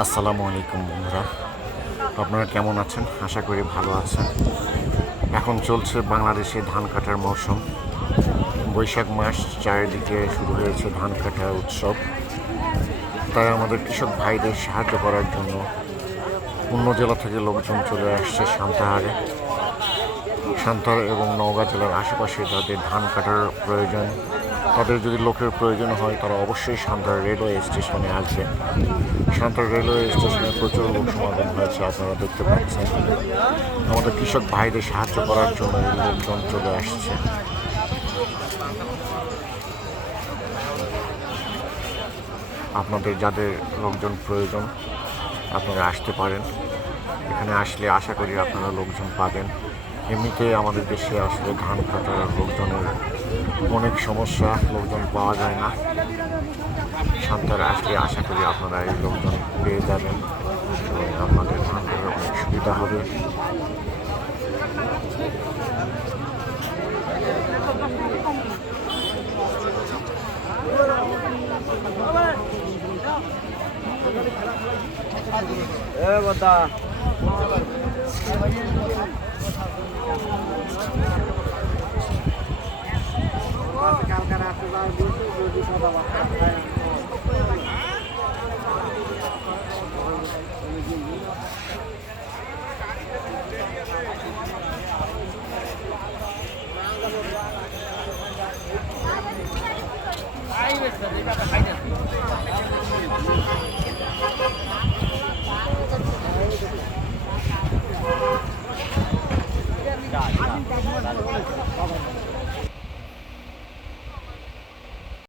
আসসালামু আলাইকুম বন্ধুরা, আপনারা কেমন আছেন? আশা করি ভালো আছেন। এখন চলছে বাংলাদেশে ধান কাটার মৌসুম। বৈশাখ মাস, চারিদিকে শুরু হয়েছে ধান কাটার উৎসব। তাই আমাদের কৃষক ভাইদের সাহায্য করার জন্য অন্য জেলা থেকে লোকজন চলে আসছে সান্তাহার এবং নওগাঁ জেলার আশেপাশে যাদের ধান কাটার প্রয়োজন, তাদের যদি লোকের প্রয়োজন হয় তারা অবশ্যই সান্তাহার রেলওয়ে স্টেশনে আসবে। সান্তাহার রেলওয়ে স্টেশনে প্রচুর লোক সমাগম হয়েছে, আপনারা দেখতে পাচ্ছেন। আমাদের কৃষক ভাইদের সাহায্য করার জন্য এই লোকজন চলে আসছে। আপনাদের যাদের লোকজন প্রয়োজন আপনারা আসতে পারেন। এখানে আসলে আশা করি আপনারা লোকজন পাবেন। এমনিতে আমাদের দেশে আসলে ধান কাটার লোকজনের অনেক সমস্যা, লোকজন পাওয়া যায় না। সান্তাহারে আসলে আশা করি আপনারা এই লোকজন পেয়ে যাবেন এবং আপনাদের ধান কাটার অনেক সুবিধা হবে।